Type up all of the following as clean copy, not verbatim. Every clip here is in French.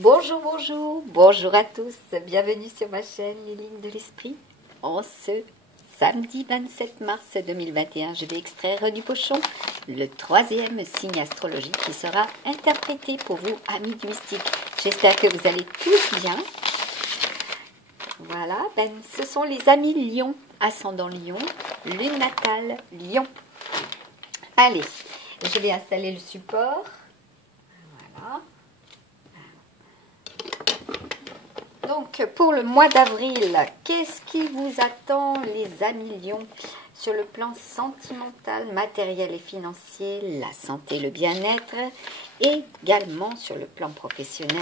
Bonjour, bonjour, bonjour à tous, bienvenue sur ma chaîne Les Lignes de l'Esprit. En ce samedi 27 mars 2021, je vais extraire du pochon le troisième signe astrologique qui sera interprété pour vous, amis du mystique. J'espère que vous allez tous bien. Voilà, ce sont les amis Lion, ascendant Lion, lune natale Lion. Allez, je vais installer le support. Voilà. Donc, pour le mois d'avril, qu'est-ce qui vous attend, les amis Lions, sur le plan sentimental, matériel et financier, la santé, le bien-être, et également sur le plan professionnel.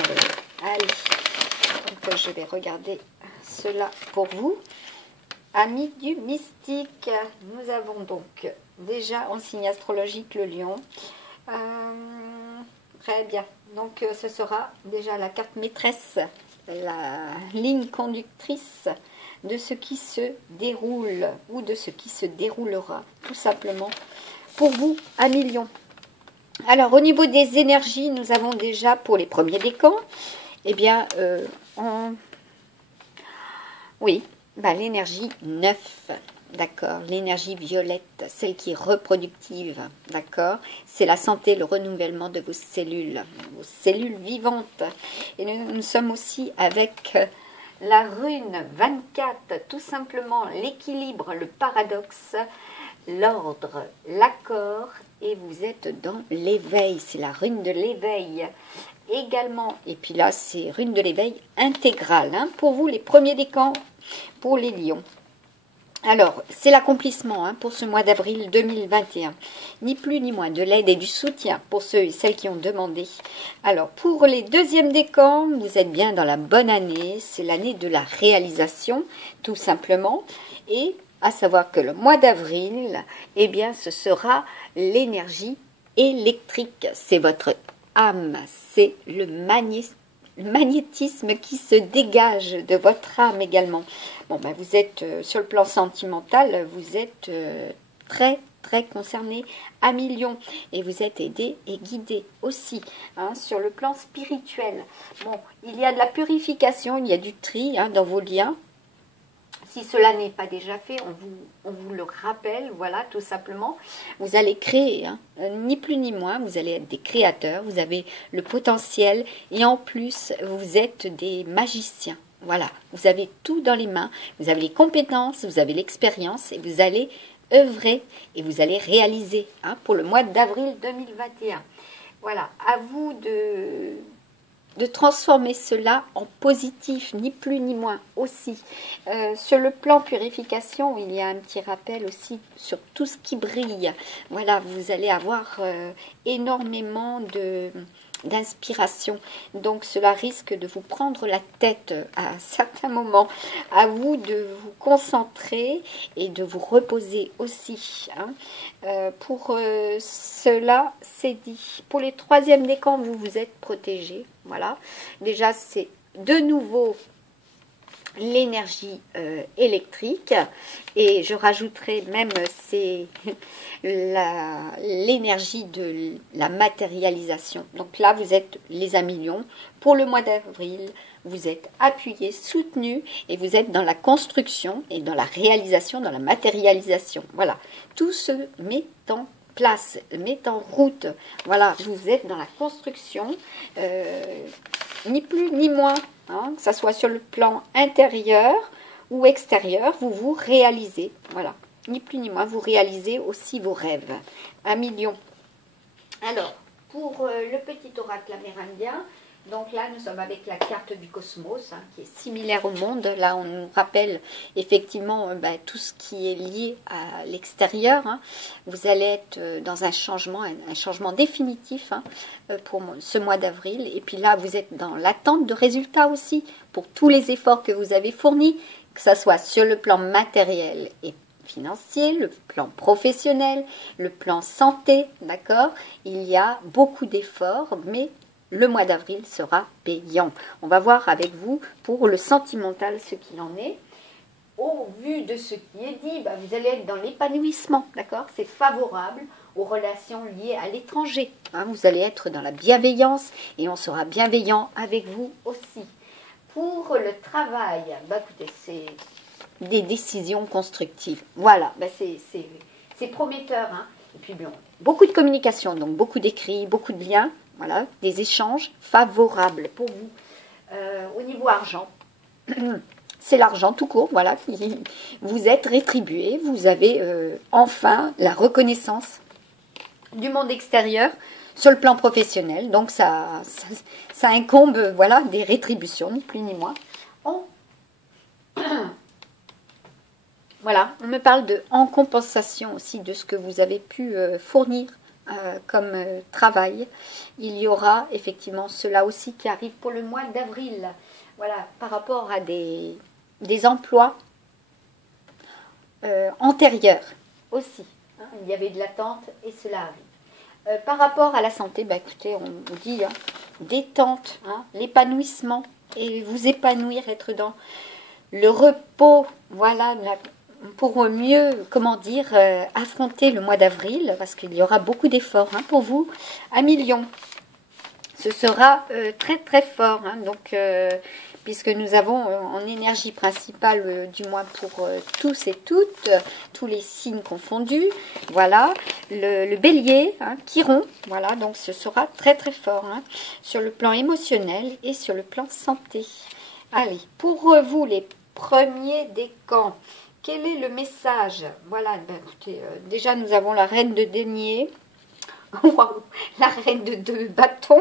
Allez, donc je vais regarder cela pour vous. Amis du mystique, nous avons donc déjà en signe astrologique le lion. Très bien, donc ce sera déjà la carte maîtresse, la ligne conductrice de ce qui se déroule ou de ce qui se déroulera tout simplement pour vous, amis Lion. Alors au niveau des énergies, nous avons déjà pour les premiers décans, eh bien, l'énergie 9, d'accord, l'énergie violette, celle qui est reproductive, d'accord, c'est la santé, le renouvellement de vos cellules vivantes. Et nous sommes aussi avec la rune 24, tout simplement l'équilibre, le paradoxe, l'ordre, l'accord, et vous êtes dans l'éveil, c'est la rune de l'éveil également. Et puis là, c'est rune de l'éveil intégrale, hein, pour vous les premiers décans, pour les lions. Alors, c'est l'accomplissement pour ce mois d'avril 2021. Ni plus ni moins, de l'aide et du soutien pour ceux et celles qui ont demandé. Alors, pour les deuxièmes décans, vous êtes bien dans la bonne année. C'est l'année de la réalisation, tout simplement. Et à savoir que le mois d'avril, eh bien, ce sera l'énergie électrique. C'est votre âme, c'est le magnétisme qui se dégage de votre âme également. Bon, vous êtes sur le plan sentimental, vous êtes très concerné, amis Lion, et vous êtes aidé et guidé aussi sur le plan spirituel. Bon, il y a de la purification, il y a du tri dans vos liens. Si cela n'est pas déjà fait, on vous le rappelle, voilà, tout simplement. Vous allez créer, ni plus ni moins, vous allez être des créateurs, vous avez le potentiel et en plus, vous êtes des magiciens. Voilà, vous avez tout dans les mains, vous avez les compétences, vous avez l'expérience et vous allez œuvrer et vous allez réaliser pour le mois d'avril 2021. Voilà, à vous de transformer cela en positif, ni plus ni moins aussi. Sur le plan purification, il y a un petit rappel aussi sur tout ce qui brille. Voilà, vous allez avoir énormément d'inspiration. Donc cela risque de vous prendre la tête à certains moments. À vous de vous concentrer et de vous reposer aussi. Pour cela, c'est dit. Pour les troisièmes décans, vous vous êtes protégés. Voilà. Déjà, c'est de nouveau l'énergie électrique. Et je rajouterai même c'est l'énergie de la matérialisation. Donc là, vous êtes les amis Lions. Pour le mois d'avril, vous êtes appuyés, soutenus et vous êtes dans la construction et dans la réalisation, dans la matérialisation. Voilà. Tout se met en place, met en route. Voilà, vous êtes dans la construction, ni plus ni moins, que ce soit sur le plan intérieur ou extérieur, vous vous réalisez. Voilà, ni plus ni moins, vous réalisez aussi vos rêves. Amis Lion. Alors, pour le petit oracle amérindien, donc là, nous sommes avec la carte du cosmos, qui est similaire au monde. Là, on nous rappelle effectivement tout ce qui est lié à l'extérieur. Vous allez être dans un changement définitif pour ce mois d'avril. Et puis là, vous êtes dans l'attente de résultats aussi pour tous les efforts que vous avez fournis, que ce soit sur le plan matériel et financier, le plan professionnel, le plan santé, d'accord? Il y a beaucoup d'efforts, mais le mois d'avril sera payant. On va voir avec vous pour le sentimental ce qu'il en est. Au vu de ce qui est dit, vous allez être dans l'épanouissement, d'accord? C'est favorable. aux relations liées à l'étranger. Hein, vous allez être dans la bienveillance et on sera bienveillant avec vous aussi. Pour le travail, bah écoutez, c'est des décisions constructives. Voilà, bah c'est prometteur. Hein. Et puis bon, beaucoup de communication, donc beaucoup d'écrits, beaucoup de liens, voilà, des échanges favorables pour vous. Au niveau argent, c'est l'argent tout court, voilà, vous êtes rétribué, vous avez enfin la reconnaissance du monde extérieur sur le plan professionnel, donc ça incombe, voilà, des rétributions, ni plus ni moins. Voilà, on me parle de en compensation aussi de ce que vous avez pu fournir comme travail. Il y aura effectivement cela aussi qui arrive pour le mois d'avril. Voilà, par rapport à des emplois antérieurs aussi. Hein, il y avait de l'attente et cela arrive. Par rapport à la santé, bah écoutez, on dit hein, détente, hein, l'épanouissement et vous épanouir, être dans le repos, voilà, pour mieux, comment dire, affronter le mois d'avril, parce qu'il y aura beaucoup d'efforts hein, pour vous, à millions. Ce sera très très fort, hein, donc, puisque nous avons en énergie principale du mois pour tous et toutes, tous les signes confondus, voilà, le bélier, hein, Chiron, voilà, donc ce sera très très fort, hein, sur le plan émotionnel et sur le plan santé. Allez, pour vous les premiers décans, quel est le message? Voilà, ben, écoutez, déjà nous avons la reine de denier, waouh, la reine de bâton,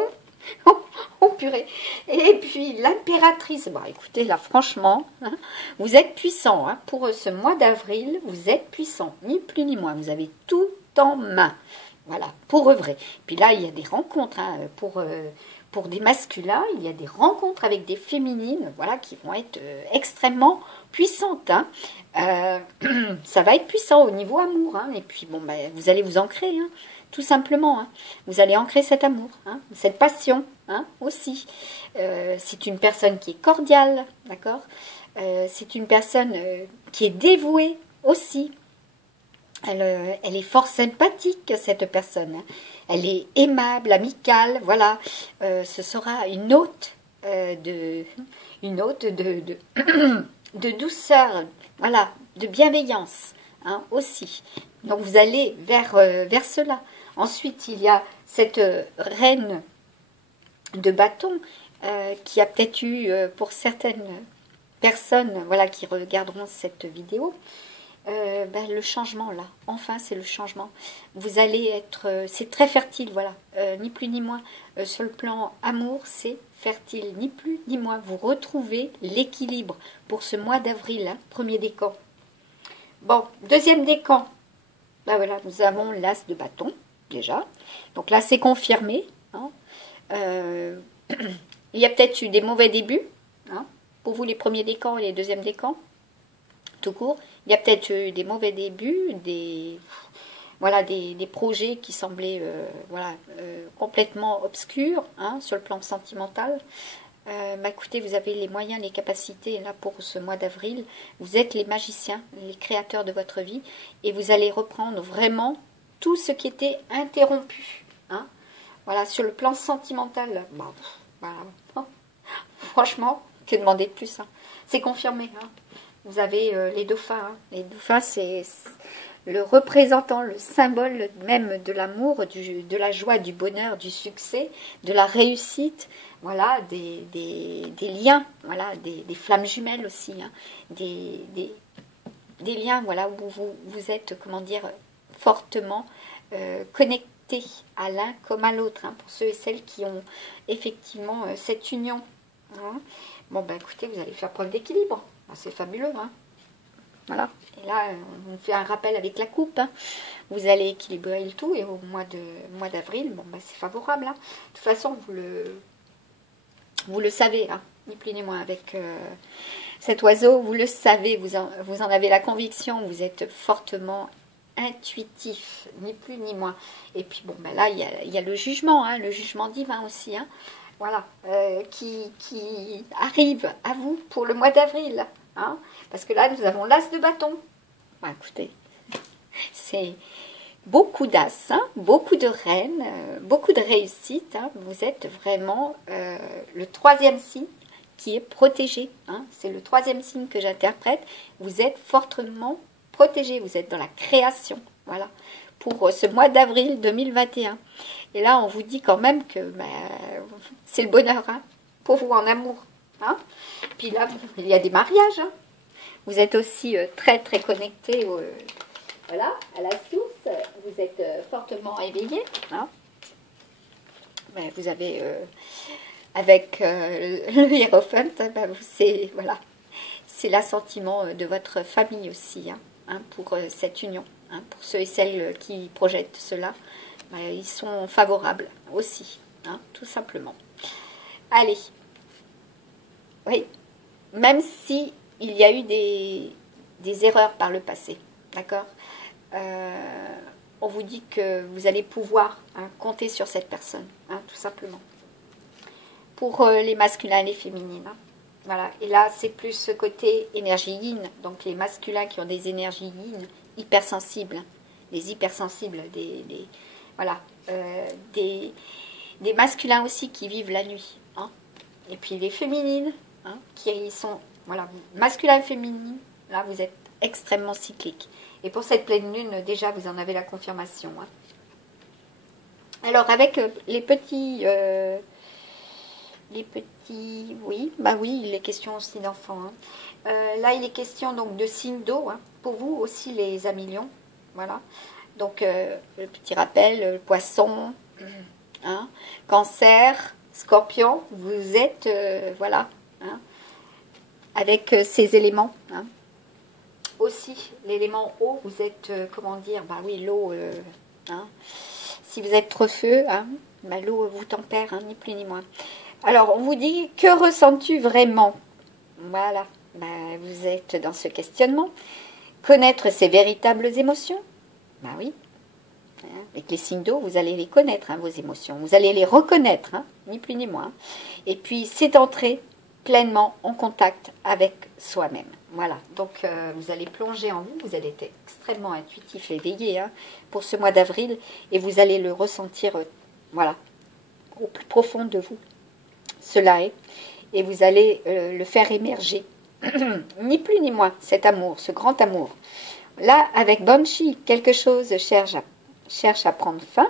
oh purée, et puis l'impératrice. Bon, écoutez, là franchement, hein, vous êtes puissant, hein, pour ce mois d'avril, vous êtes puissant, ni plus ni moins, vous avez tout en main, voilà, pour œuvrer. Puis là, il y a des rencontres, hein, pour des masculins, il y a des rencontres avec des féminines, voilà, qui vont être extrêmement puissantes. Hein. Ça va être puissant au niveau amour. Hein. Et puis, bon, ben, vous allez vous ancrer, hein, tout simplement. Hein. Vous allez ancrer cet amour, hein, cette passion hein, aussi. C'est une personne qui est cordiale, d'accord. C'est une personne qui est dévouée aussi. Elle est fort sympathique, cette personne. Hein. Elle est aimable, amicale, voilà. Ce sera une hôte de douceur, voilà, de bienveillance hein, aussi. Donc vous allez vers cela. Ensuite, il y a cette reine de bâton qui a peut-être eu pour certaines personnes voilà, qui regarderont cette vidéo, ben, le changement là, enfin c'est le changement. Vous allez être, c'est très fertile, voilà, ni plus ni moins. Sur le plan amour, c'est fertile, ni plus ni moins. Vous retrouvez l'équilibre pour ce mois d'avril, hein, premier décan. Bon, deuxième décan, ben voilà, nous avons l'as de bâton, déjà. Donc là, c'est confirmé. Hein. Il y a peut-être eu des mauvais débuts, hein, pour vous les premiers décans et les deuxièmes décans, tout court. Il y a peut-être eu des mauvais débuts, des projets qui semblaient complètement obscurs hein, sur le plan sentimental. Bah écoutez, vous avez les moyens, les capacités là pour ce mois d'avril. Vous êtes les magiciens, les créateurs de votre vie et vous allez reprendre vraiment tout ce qui était interrompu. Hein. Voilà, sur le plan sentimental. Bon, voilà. Franchement, que demander de plus hein. C'est confirmé. Hein. Vous avez les dauphins. Hein. Les dauphins, c'est le représentant, le symbole même de l'amour, de la joie, du bonheur, du succès, de la réussite. Voilà, des liens, voilà, des flammes jumelles aussi. Hein. Des liens, voilà, où vous êtes, comment dire, fortement connectés à l'un comme à l'autre. Hein, pour ceux et celles qui ont effectivement cette union. Hein. Bon, ben écoutez, vous allez faire preuve d'équilibre. C'est fabuleux, hein. Voilà. Et là, on fait un rappel avec la coupe. Hein. Vous allez équilibrer le tout et au mois d'avril, bon, ben, c'est favorable. Hein. De toute façon, vous le savez, hein, ni plus ni moins avec cet oiseau. Vous le savez, vous en avez la conviction. Vous êtes fortement intuitif, ni plus ni moins. Et puis, bon, ben là, il y a le jugement, hein, le jugement divin aussi. Hein. Voilà, qui arrive à vous pour le mois d'avril. Hein, parce que là, nous avons l'as de bâton. Bah, écoutez, c'est beaucoup d'as, hein, beaucoup de reines, beaucoup de réussite. Hein. Vous êtes vraiment le troisième signe qui est protégé. Hein. C'est le troisième signe que j'interprète. Vous êtes fortement protégé. Vous êtes dans la création. Voilà. Pour ce mois d'avril 2021. Et là, on vous dit quand même que c'est le bonheur hein, pour vous en amour. Hein. Puis là, il y a des mariages. Hein. Vous êtes aussi très très connecté voilà, à la source. Vous êtes fortement éveillé. Hein. Vous avez, avec le Hiérophante, c'est voilà, l'assentiment de votre famille aussi hein, pour cette union. Hein, pour ceux et celles qui projettent cela, ils sont favorables aussi, hein, tout simplement. Allez, oui, même si il y a eu des erreurs par le passé, d'accord, on vous dit que vous allez pouvoir hein, compter sur cette personne, hein, tout simplement. Pour les masculins et les féminines. Hein. Voilà. Et là, c'est plus ce côté énergie yin. Donc, les masculins qui ont des énergies yin hypersensibles. Les hypersensibles, voilà, des masculins aussi qui vivent la nuit. Hein. Et puis, les féminines hein, qui sont, voilà, masculins et féminines. Là, vous êtes extrêmement cycliques. Et pour cette pleine lune, déjà, vous en avez la confirmation. Hein. Alors, avec les petits... oui, oui, il est question aussi d'enfants. Hein. Là, il est question donc de signes d'eau. Hein. Pour vous aussi, les amis lions. Voilà. Donc, le petit rappel, le poisson, hein, cancer, scorpion, vous êtes, voilà, hein, avec ces éléments. Hein. Aussi, l'élément eau, vous êtes, comment dire, oui, l'eau, hein. Si vous êtes trop feu, hein, l'eau vous tempère, hein, ni plus ni moins. Alors, on vous dit, que ressens-tu vraiment? Voilà, vous êtes dans ce questionnement. Connaître ses véritables émotions? Oui. Avec les signes d'eau, vous allez les connaître, hein, vos émotions. Vous allez les reconnaître, hein, ni plus ni moins. Et puis, c'est entrer pleinement en contact avec soi-même. Voilà, donc vous allez plonger en vous. Vous allez être extrêmement intuitif et éveillé hein, pour ce mois d'avril. Et vous allez le ressentir, voilà, au plus profond de vous. Cela est, et vous allez le faire émerger, ni plus ni moins, cet amour, ce grand amour. Là, avec Banshee, quelque chose cherche à prendre fin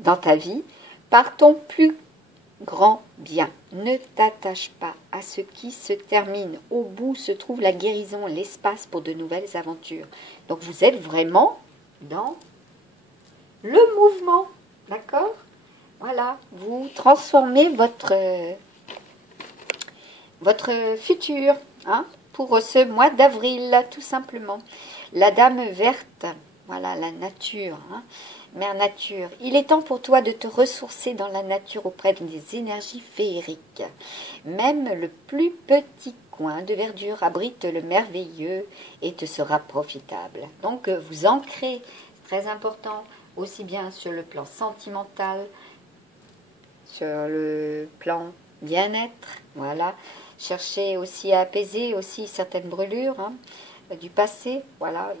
dans ta vie par ton plus grand bien. Ne t'attache pas à ce qui se termine. Au bout se trouve la guérison, l'espace pour de nouvelles aventures. Donc vous êtes vraiment dans le mouvement, d'accord ? Voilà, vous transformez votre futur hein, pour ce mois d'avril, tout simplement. La dame verte, voilà, la nature, hein, mère nature. Il est temps pour toi de te ressourcer dans la nature auprès des énergies féeriques. Même le plus petit coin de verdure abrite le merveilleux et te sera profitable. Donc, vous ancrez, c'est très important, aussi bien sur le plan sentimental, sur le plan bien-être, voilà. Cherchez aussi à apaiser aussi certaines brûlures hein, du passé, voilà.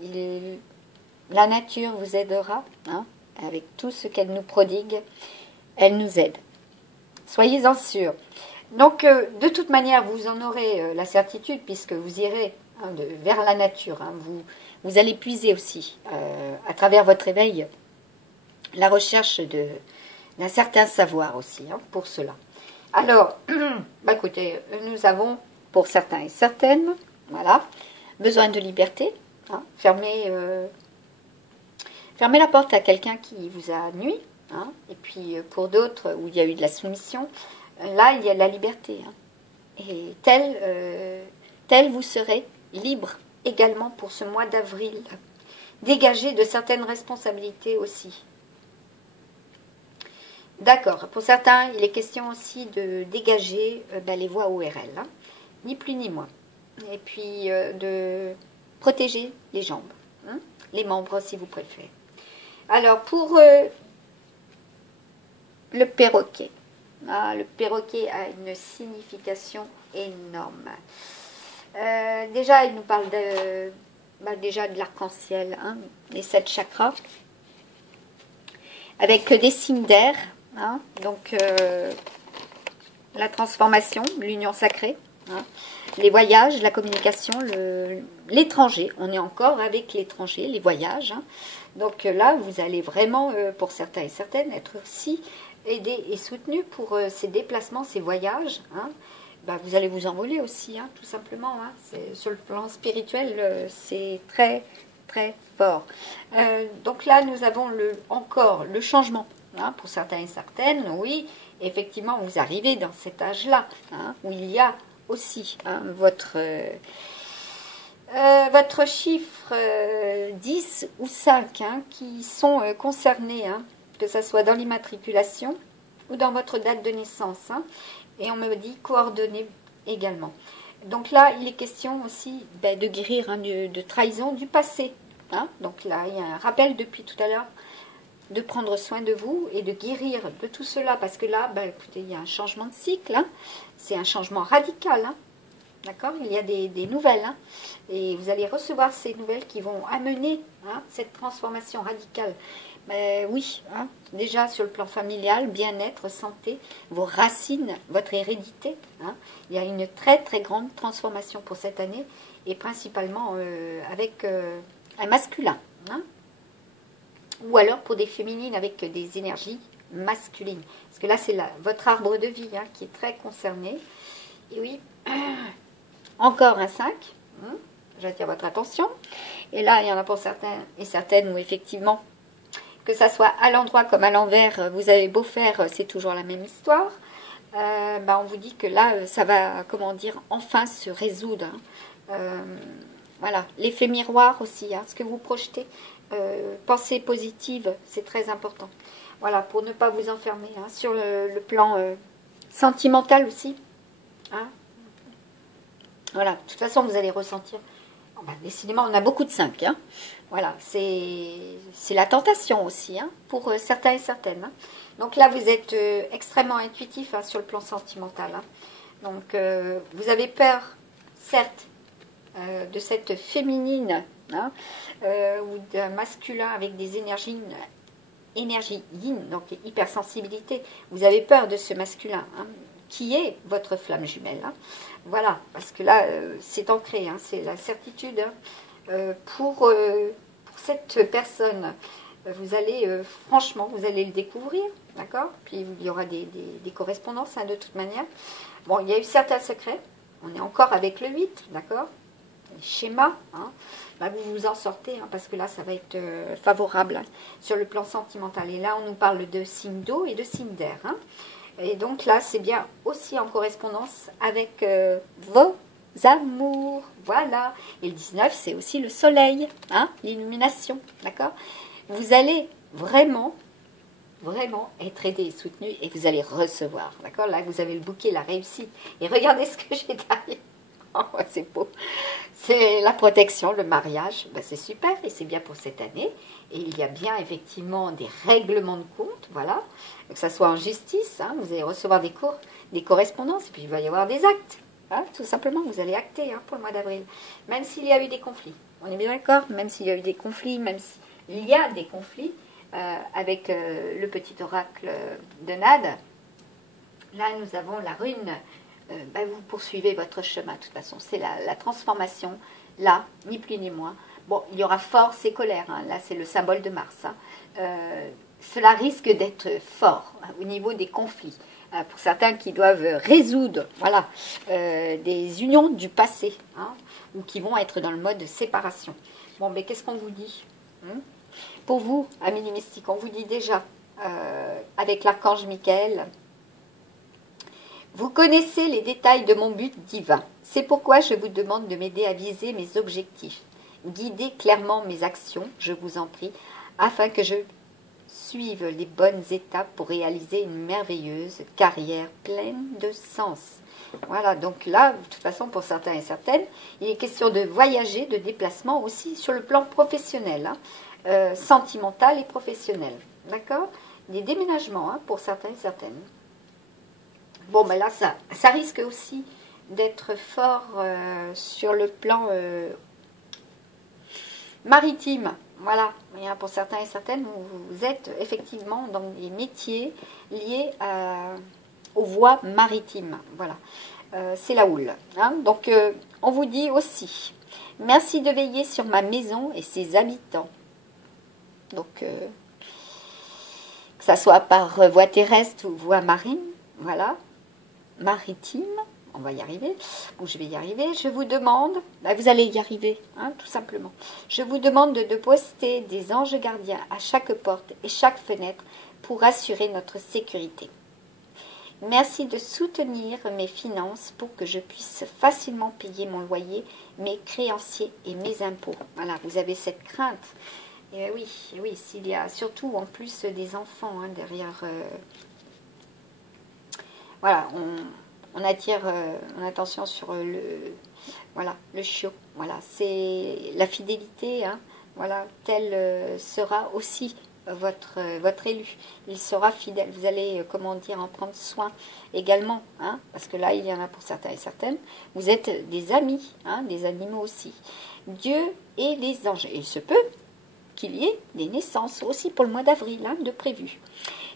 La nature vous aidera, hein, avec tout ce qu'elle nous prodigue, elle nous aide. Soyez-en sûrs. Donc, de toute manière, vous en aurez la certitude, puisque vous irez hein, vers la nature. Hein, vous allez puiser aussi, à travers votre éveil, la recherche d'un certain savoir aussi, hein, pour cela. Alors, écoutez, nous avons, pour certains et certaines, voilà, besoin de liberté. Hein, fermez la porte à quelqu'un qui vous a nui. Hein, et puis, pour d'autres, où il y a eu de la soumission, là, il y a de la liberté. Hein, et tel vous serez libre également pour ce mois d'avril. Dégagé de certaines responsabilités aussi. D'accord. Pour certains, il est question aussi de dégager les voies ORL, hein, ni plus ni moins. Et puis de protéger les jambes, hein, les membres si vous préférez. Alors pour le perroquet. Le perroquet a une signification énorme. Déjà, il nous parle bah, déjà de l'arc-en-ciel, hein, les 7 chakras, avec des signes d'air, hein, donc la transformation, l'union sacrée, hein, les voyages, la communication, l'étranger. On est encore avec l'étranger, les voyages. Hein. Donc là, vous allez vraiment, pour certains et certaines, être aussi aidés et soutenus pour ces déplacements, ces voyages. Hein. Bah, vous allez vous envoler aussi, hein, tout simplement. Hein. Sur le plan spirituel, c'est très, très fort. Donc là, nous avons encore le changement. Hein, pour certains et certaines, oui, effectivement, vous arrivez dans cet âge-là, hein, où il y a aussi hein, votre chiffre 10 ou 5 hein, qui sont concernés, hein, que ce soit dans l'immatriculation ou dans votre date de naissance. Hein, et on me dit coordonnées également. Donc là, il est question aussi ben, de guérir hein, de trahison du passé. Hein, donc là, il y a un rappel depuis tout à l'heure de prendre soin de vous et de guérir de tout cela, parce que là, ben, écoutez, il y a un changement de cycle, hein. C'est un changement radical, hein. D'accord? Il y a des nouvelles, hein. Et vous allez recevoir ces nouvelles qui vont amener hein, cette transformation radicale. Mais oui, hein, déjà sur le plan familial, bien-être, santé, vos racines, votre hérédité, hein. Il y a une très très grande transformation pour cette année, et principalement avec un masculin, hein. Ou alors pour des féminines avec des énergies masculines. Parce que là, c'est votre arbre de vie hein, qui est très concerné. Et oui, encore un 5. J'attire votre attention. Et là, il y en a pour certains et certaines où effectivement, que ça soit à l'endroit comme à l'envers, vous avez beau faire, c'est toujours la même histoire. Bah, on vous dit que là, ça va, comment dire, enfin se résoudre. Hein. Voilà, l'effet miroir aussi, hein, ce que vous projetez. Pensée positive, c'est très important. Voilà, pour ne pas vous enfermer. Hein, sur le plan sentimental aussi. Hein. Voilà, de toute façon, vous allez ressentir. Oh, bah, décidément, on a beaucoup de 5. Hein. Voilà, c'est la tentation aussi, hein, pour certains et certaines. Hein. Donc là, vous êtes extrêmement intuitif hein, sur le plan sentimental. Hein. Donc, vous avez peur, certes, de cette féminine hein, ou d'un masculin avec des énergies yin, donc hypersensibilité. Vous avez peur de ce masculin hein, qui est votre flamme jumelle. Hein. Voilà, parce que là, c'est ancré, hein, c'est la certitude. Hein, pour cette personne, vous allez, franchement, vous allez le découvrir, d'accord? Puis il y aura des correspondances hein, de toute manière. Bon, il y a eu certains secrets. On est encore avec le 8, d'accord? Schéma, hein, bah vous vous en sortez, hein, parce que là, ça va être favorable hein, sur le plan sentimental. Et là, on nous parle de signe d'eau et de signe d'air. Hein. Et donc là, c'est bien aussi en correspondance avec vos amours. Voilà. Et le 19, c'est aussi le soleil, hein, l'illumination, d'accord? Vous allez vraiment être aidé et soutenu et vous allez recevoir, d'accord? Là, vous avez le bouquet, la réussite. Et regardez ce que j'ai derrière. Oh, c'est beau. C'est la protection, le mariage. Ben, c'est super et c'est bien pour cette année. Et il y a bien effectivement des règlements de compte, voilà. Que ça soit en justice, hein, vous allez recevoir des correspondances et puis il va y avoir des actes. Hein, tout simplement, vous allez acter hein, pour le mois d'avril. Même s'il y a eu des conflits. On est bien d'accord? Même s'il y a eu des conflits, même s'il y a des conflits avec le petit oracle de Nade. Là, nous avons la rune. Ben, vous poursuivez votre chemin, de toute façon. C'est la transformation, là, ni plus ni moins. Bon, il y aura force et colère. Hein. Là, c'est le symbole de Mars. Hein. Cela risque d'être fort hein, au niveau des conflits. Pour certains qui doivent résoudre voilà, des unions du passé, hein, ou qui vont être dans le mode séparation. Bon, mais qu'est-ce qu'on vous dit hein? Pour vous, amis mystiques, on vous dit déjà, avec l'archange Michael, vous connaissez les détails de mon but divin. C'est pourquoi je vous demande de m'aider à viser mes objectifs. Guidez clairement mes actions, je vous en prie, afin que je suive les bonnes étapes pour réaliser une merveilleuse carrière pleine de sens. Voilà, donc là, de toute façon, pour certains et certaines, il est question de voyager, de déplacement aussi sur le plan professionnel, hein, sentimental et professionnel. D'accord? Des déménagements hein, pour certains et certaines. Bon, ben là, ça risque aussi d'être fort sur le plan maritime. Voilà, pour certains et certaines, vous êtes effectivement dans des métiers liés aux voies maritimes. Voilà, c'est la houle. Hein. Donc, on vous dit aussi, merci de veiller sur ma maison et ses habitants. Donc, que ça soit par voie terrestre ou voie marine, voilà, maritime. On va y arriver. Bon, je vais y arriver. Je vous demande, vous allez y arriver, hein, tout simplement. Je vous demande de poster des anges gardiens à chaque porte et chaque fenêtre pour assurer notre sécurité. Merci de soutenir mes finances pour que je puisse facilement payer mon loyer, mes créanciers et mes impôts. Voilà, vous avez cette crainte. Et oui, s'il y a surtout en plus des enfants hein, derrière. Voilà, on attire attention sur le chiot. Voilà, c'est la fidélité. Hein, voilà, tel sera aussi votre élu. Il sera fidèle. Vous allez, en prendre soin également. Hein, parce que là, il y en a pour certains et certaines. Vous êtes des amis, hein, des animaux aussi. Dieu et les anges. Et il se peut qu'il y ait des naissances aussi pour le mois d'avril, hein, de prévu.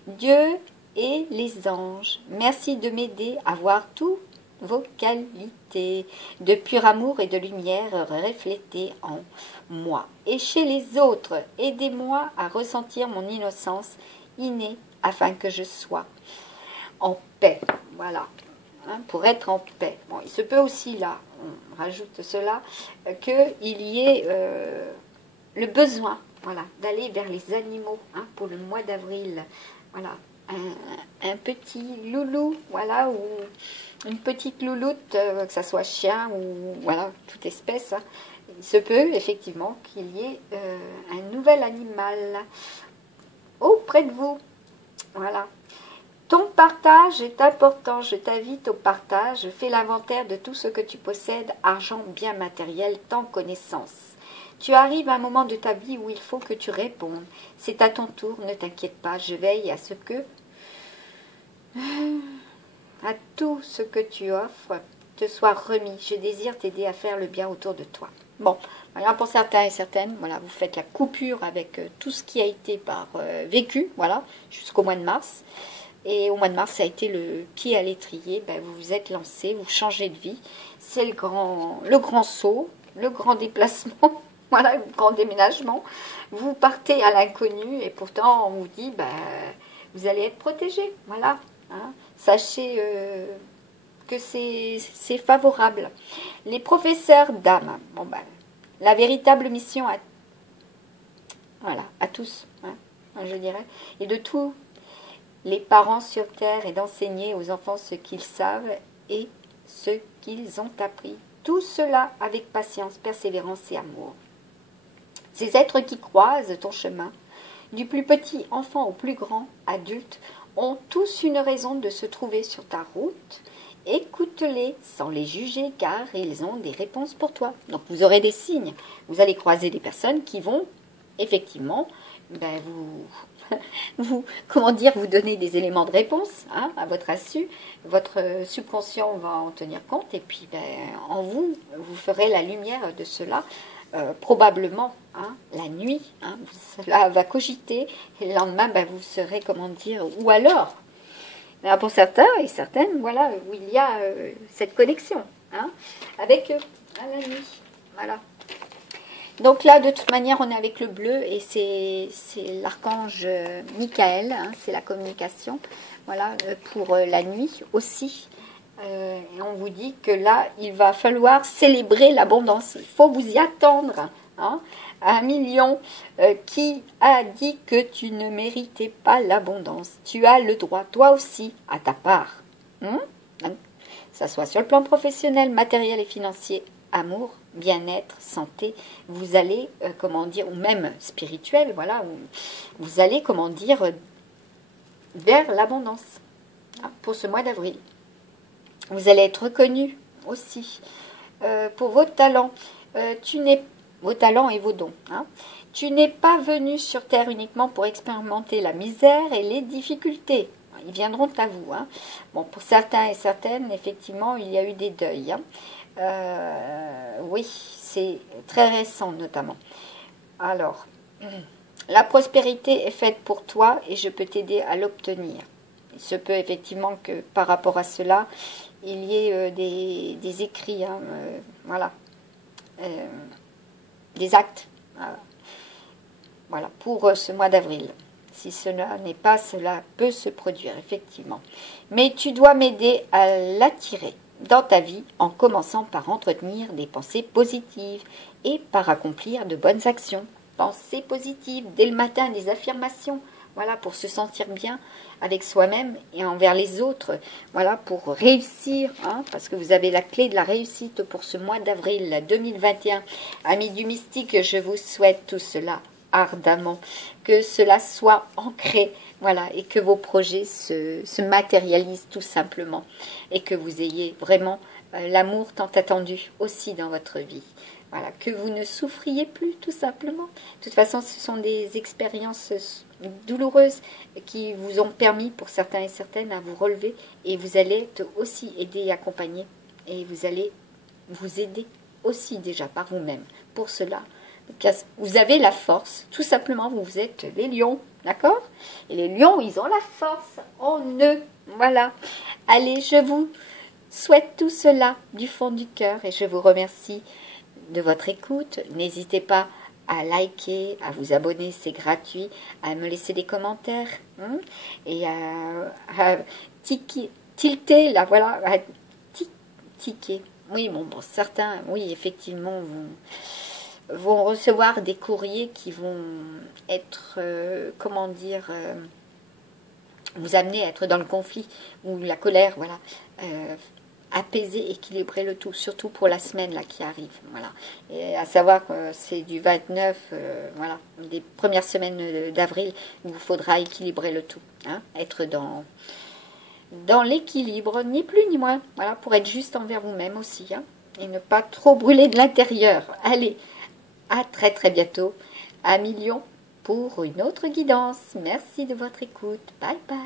Dieu et les anges, merci de m'aider à voir toutes vos qualités, de pur amour et de lumière reflétées en moi. Et chez les autres, aidez-moi à ressentir mon innocence innée afin que je sois en paix. Voilà, hein, pour être en paix. Bon, il se peut aussi, là, on rajoute cela, qu'il y ait le besoin, voilà, d'aller vers les animaux hein, pour le mois d'avril. Voilà, un petit loulou, voilà, ou une petite louloute, que ça soit chien ou voilà, toute espèce. Hein. Il se peut effectivement qu'il y ait un nouvel animal auprès de vous. Voilà. Ton partage est important, je t'invite au partage, fais l'inventaire de tout ce que tu possèdes, argent, biens matériels, temps, connaissances. Tu arrives à un moment de ta vie où il faut que tu répondes. C'est à ton tour, ne t'inquiète pas, je veille à ce que... à tout ce que tu offres te soit remis. Je désire t'aider à faire le bien autour de toi. Bon, voilà, pour certains et certaines, voilà, vous faites la coupure avec tout ce qui a été vécu, voilà, jusqu'au mois de mars. Et au mois de mars, ça a été le pied à l'étrier. Vous vous êtes lancé, vous changez de vie. C'est le grand saut, le grand déplacement. Voilà, le grand déménagement. Vous partez à l'inconnu et pourtant on vous dit, vous allez être protégé. Voilà. Hein. Sachez que c'est favorable. Les professeurs d'âme. Bon, la véritable mission à tous, hein, je dirais, et de tous les parents sur terre est d'enseigner aux enfants ce qu'ils savent et ce qu'ils ont appris. Tout cela avec patience, persévérance et amour. Ces êtres qui croisent ton chemin, du plus petit enfant au plus grand adulte, ont tous une raison de se trouver sur ta route. Écoute-les sans les juger car ils ont des réponses pour toi. Donc vous aurez des signes. Vous allez croiser des personnes qui vont effectivement vous donner des éléments de réponse hein, à votre insu. Votre subconscient va en tenir compte et puis en vous ferez la lumière de cela. Probablement hein, la nuit, hein, cela va cogiter et le lendemain vous serez ou alors pour certains et certaines voilà où il y a cette connexion hein, avec eux à la nuit. Voilà. Donc là de toute manière on est avec le bleu et c'est l'archange Michael, hein, c'est la communication voilà pour la nuit aussi. Et on vous dit que là, il va falloir célébrer l'abondance. Il faut vous y attendre. Hein, à 1 million qui a dit que tu ne méritais pas l'abondance. Tu as le droit, toi aussi, à ta part. Ça soit sur le plan professionnel, matériel et financier, amour, bien-être, santé. Vous allez, ou même spirituel, voilà. Vous allez, vers l'abondance hein, pour ce mois d'avril. Vous allez être reconnu aussi pour vos talents. Vos talents et vos dons. Hein. Tu n'es pas venu sur Terre uniquement pour expérimenter la misère et les difficultés. Ils viendront à vous. Hein. Bon, pour certains et certaines, effectivement, il y a eu des deuils. Hein. Oui, c'est très récent notamment. Alors, la prospérité est faite pour toi et je peux t'aider à l'obtenir. Il se peut effectivement que par rapport à cela, il y ait des écrits, hein, voilà, des actes, voilà, pour ce mois d'avril. Si cela n'est pas, cela peut se produire, effectivement. Mais tu dois m'aider à l'attirer dans ta vie en commençant par entretenir des pensées positives et par accomplir de bonnes actions. Pensées positives, dès le matin, des affirmations, voilà, pour se sentir bien avec soi-même et envers les autres, voilà, pour réussir, hein, parce que vous avez la clé de la réussite pour ce mois d'avril 2021. Amis du mystique, je vous souhaite tout cela ardemment, que cela soit ancré, voilà, et que vos projets se matérialisent tout simplement, et que vous ayez vraiment l'amour tant attendu aussi dans votre vie. Voilà, que vous ne souffriez plus tout simplement. De toute façon, ce sont des expériences douloureuses qui vous ont permis pour certains et certaines à vous relever, et vous allez être aussi aidé et accompagné, et vous allez vous aider aussi déjà par vous-même. Pour cela, vous avez la force, tout simplement, vous êtes les lions, d'accord? Et les lions, ils ont la force en eux, voilà. Allez, je vous souhaite tout cela du fond du cœur et je vous remercie de votre écoute. N'hésitez pas à liker, à vous abonner, c'est gratuit, à me laisser des commentaires, hein, et à tilter, là, voilà, à tiquer. Oui, bon, certains, oui, effectivement, vont recevoir des courriers qui vont être, comment dire, vous amener à être dans le conflit ou la colère, voilà, apaiser, équilibrer le tout, surtout pour la semaine là qui arrive, voilà. Et à savoir que c'est du 29, voilà, des premières semaines d'avril, il vous faudra équilibrer le tout, hein, être dans l'équilibre, ni plus ni moins, voilà, pour être juste envers vous-même aussi, hein, et ne pas trop brûler de l'intérieur. Allez, à très très bientôt, à millions pour une autre guidance. Merci de votre écoute. Bye bye.